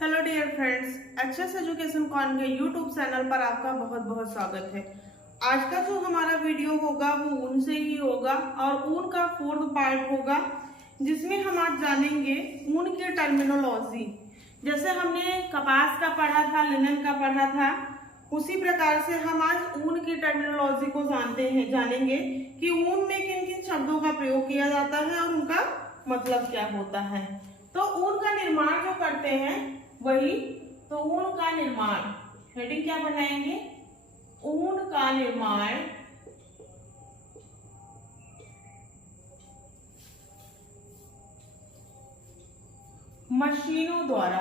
Hello dear friends, access education कॉन के YouTube channel पर आपका बहुत बहुत स्वागत है। आज का जो हमारा वीडियो होगा वो ऊन से ही होगा और ऊन का फोर्थ पार्ट होगा, जिसमें हम आज जानेंगे ऊन की टर्मिनोलॉजी। जैसे हमने कपास का पढ़ा था, लिनन का पढ़ा था, उसी प्रकार से हम आज ऊन की टर्मिनोलॉजी को जानेंगे कि ऊन में किन किन शब्दों का प्रयोग किया जाता है और उनका मतलब क्या होता है। तो ऊन का निर्माण जो करते हैं वही, तो ऊन का निर्माण हेडिंग क्या बनाएंगे? ऊन का निर्माण मशीनों द्वारा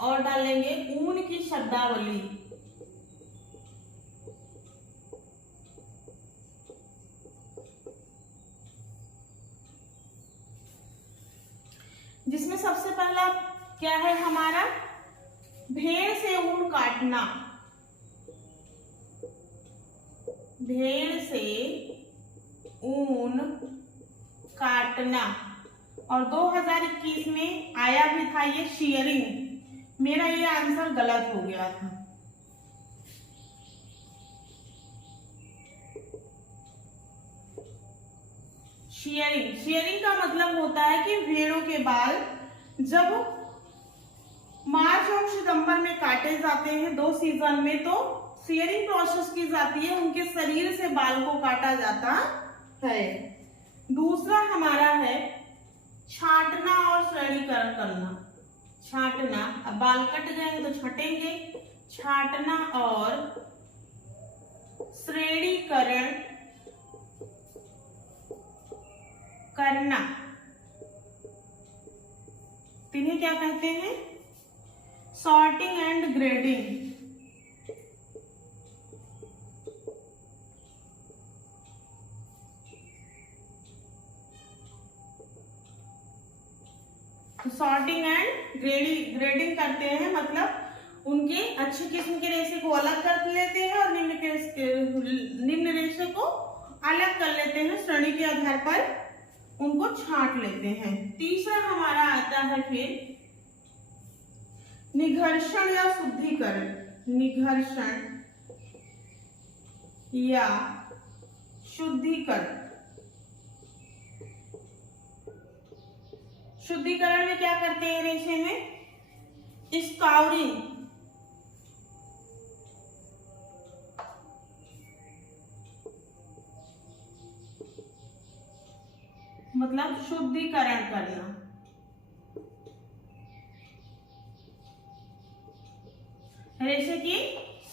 और डालेंगे ऊन की शब्दावली, जिसमें सबसे पहला क्या है हमारा? भेड़ से ऊन काटना। भेड़ से ऊन काटना। और 2021 में आया भी था ये शेयरिंग। मेरा ये आंसर गलत हो गया था। शेयरिंग का मतलब होता है कि भेड़ों के बाल जब मार्च और सितंबर में काटे जाते हैं, 2 सीजन में, तो शेयरिंग प्रोसेस की जाती है, उनके शरीर से बाल को काटा जाता है। दूसरा हमारा है छांटना और श्रेणीकरण करना। छांटना, अब बाल कट जाएंगे तो छटेंगे। छांटना और श्रेणीकरण करना, इन्हें क्या कहते हैं? Sorting and grading. तो सॉर्टिंग एंड ग्रेडिंग करते हैं, मतलब उनके अच्छे किस्म के रेशे को अलग कर लेते हैं और निम्न रेशे को अलग कर लेते हैं। श्रेणी के आधार पर उनको छांट लेते हैं। तीसरा हमारा आता है फिर निघर्षण या शुद्धिकरण। निघर्षण या शुद्धिकरण। शुद्धिकरण में क्या करते हैं? रेशे में स्काउरिंग, मतलब शुद्धिकरण करना। रेशे की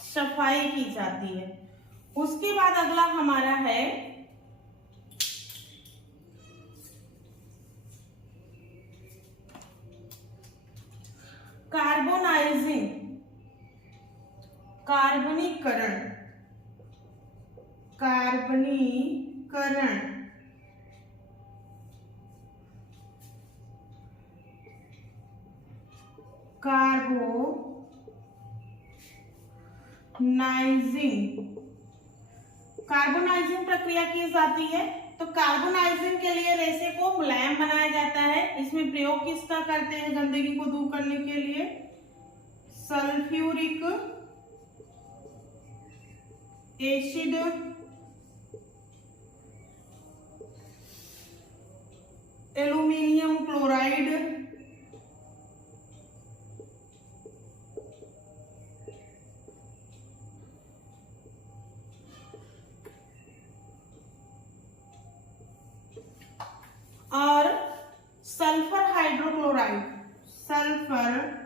सफाई की जाती है। उसके बाद अगला हमारा है कार्बोनाइजिंग, कार्बनीकरण। कार्बनीकरण कार्बोनाइजिंग प्रक्रिया की जाती है। तो कार्बोनाइजिंग के लिए रेशे को मुलायम बनाया जाता है। इसमें प्रयोग किसका करते हैं गंदगी को दूर करने के लिए? सल्फ्यूरिक एसिड, एल्यूमिनियम क्लोराइड, और सल्फर हाइड्रोक्लोराइड। सल्फर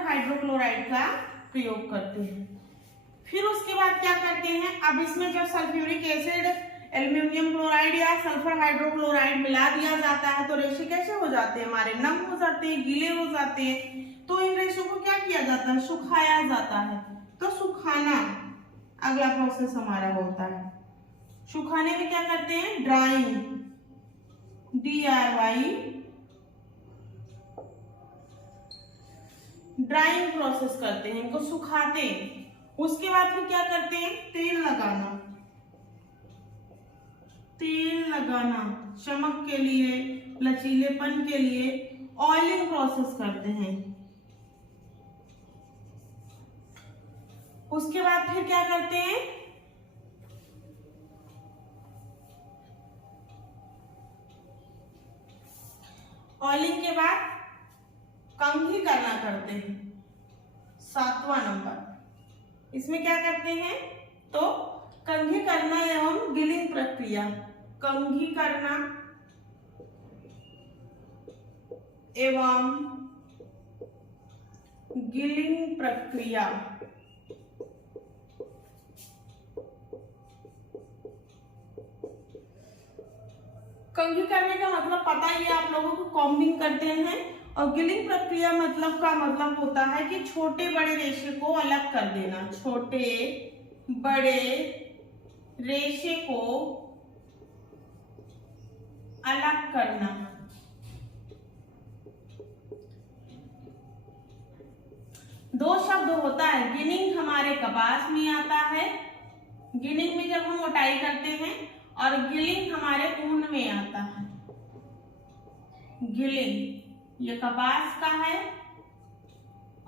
हाइड्रोक्लोराइड का प्रयोग करते हैं। फिर उसके बाद क्या करते हैं? अब इसमें जब सल्फ्यूरिक एसिड, एल्यूमिनियम क्लोराइड या सल्फर हाइड्रोक्लोराइड मिला दिया जाता है तो रेशे कैसे हो जाते हैं? हमारे नम हो जाते हैं, गीले हो जाते हैं। तो इन रेशों को क्या किया जाता है? सुखाया जाता है। तो सुखाना अगला प्रोसेस हमारा होता है। सुखाने में क्या करते हैं, ड्राइंग, DRY, ड्राइंग प्रोसेस करते हैं, इनको सुखाते हैं। उसके बाद फिर क्या करते हैं, तेल लगाना, तेल लगाना चमक के लिए, लचीलेपन के लिए ऑयलिंग प्रोसेस करते हैं। उसके बाद फिर क्या करते हैं, ऑयलिंग के बाद कंघी करना करते हैं। 7वां नंबर, इसमें क्या करते हैं, तो कंघी करना एवं गिलिंग प्रक्रिया, कंघी करना एवं गिलिंग प्रक्रिया। कंघी करने का मतलब पता ही है आप लोगों को, कॉम्बिंग करते हैं। और गिलिंग प्रक्रिया मतलब का मतलब होता है कि छोटे बड़े रेशे को अलग कर देना, छोटे बड़े रेशे को अलग करना। दो शब्द होता है, गिनिंग हमारे कपास में आता है, गिनिंग में जब हम मोटाई करते हैं, और गिलिंग हमारे ऊन में आता है। गिलिंग ये कपास का है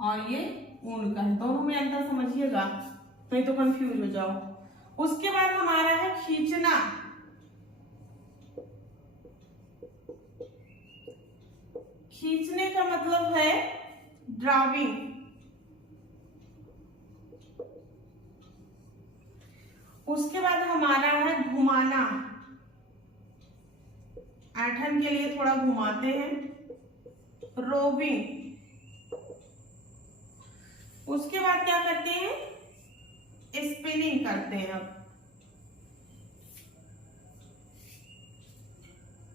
और ये ऊन का है, दोनों में अंतर समझिएगा, नहीं तो कंफ्यूज हो जाओ। उसके बाद हमारा है खींचना, खींचने का मतलब है ड्राविंग। उसके बाद हमारा है घुमाना, ऐंठन के लिए थोड़ा घुमाते हैं, रोविंग। उसके बाद क्या करते हैं, स्पिनिंग करते हैं।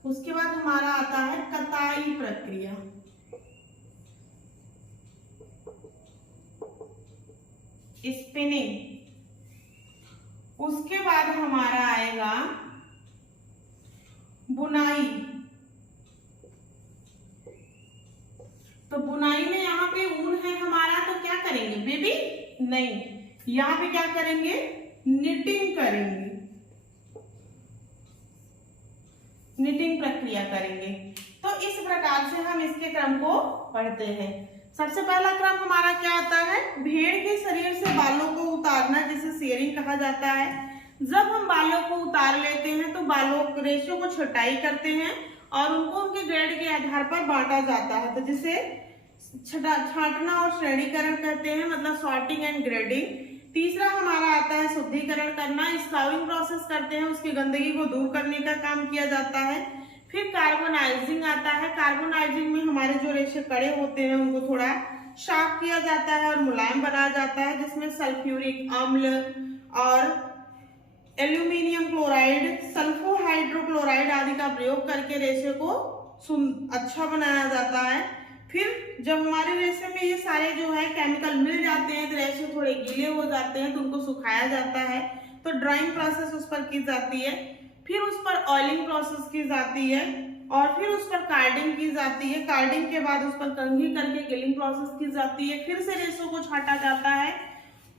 उसके बाद हमारा आता है कताई प्रक्रिया, स्पिनिंग। उसके बाद हमारा आएगा बुनाई। तो बुनाई में यहाँ पे ऊन है हमारा, तो क्या करेंगे बेबी, नहीं, यहाँ पे क्या करेंगे, निटिंग करेंगे, निटिंग प्रक्रिया करेंगे। तो इस प्रकार से हम इसके क्रम को पढ़ते हैं। सबसे पहला क्रम हमारा क्या आता है, भेड़ के शरीर से बालों को उतारना, जिसे शेयरिंग कहा जाता है। जब हम बालों को उतार लेते हैं तो बालों रेशों को छटाई करते हैं और उनको उनके ग्रेड के आधार पर बांटा जाता है, तो जिसे छांटना और श्रेणीकरण कहते हैं, मतलब सॉर्टिंग एंड ग्रेडिंग। तीसरा हमारा आता है शुद्धिकरण करना, स्काउरिंग प्रोसेस करते हैं, उसकी गंदगी को दूर करने का काम किया जाता है। फिर कार्बोनाइजिंग आता है, कार्बोनाइजिंग में हमारे जो रेशे कड़े होते हैं उनको थोड़ा शार्प किया जाता है और मुलायम बनाया जाता है, जिसमें सल्फ्यूरिक अम्ल और एल्यूमिनियम क्लोराइड, सल्फो हाइड्रोक्लोराइड आदि का प्रयोग करके रेशे को अच्छा बनाया जाता है। फिर जब हमारे रेशे में ये सारे जो है केमिकल मिल जाते हैं, तो रेशे थोड़े गीले हो जाते हैं, तो उनको सुखाया जाता है, तो ड्राइंग प्रोसेस उस पर की जाती है। फिर उस पर ऑयलिंग प्रोसेस की जाती है और फिर उस पर कार्डिंग की जाती है। कार्डिंग के बाद उस पर कंघी करके गिलिंग प्रोसेस की जाती है। फिर से रेशों को छाटा जाता है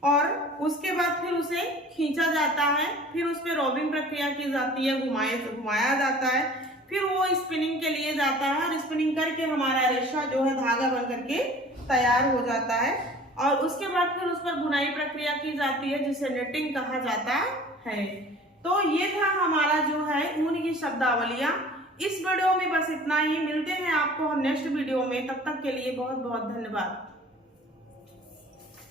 और उसके बाद फिर उसे खींचा जाता है। फिर उस पर रोबिंग प्रक्रिया की जाती है, घुमाया जाता है। फिर वो स्पिनिंग के लिए जाता है और स्पिनिंग करके हमारा रेशा जो है धागा बन करके तैयार हो जाता है। और उसके बाद फिर उस पर बुनाई प्रक्रिया की जाती है, जिसे नेटिंग कहा जाता है। तो ये था हमारा जो है ऊन की शब्दावलियां। इस वीडियो में बस इतना ही, मिलते हैं आपको हम नेक्स्ट वीडियो में, तब तक के लिए बहुत बहुत धन्यवाद।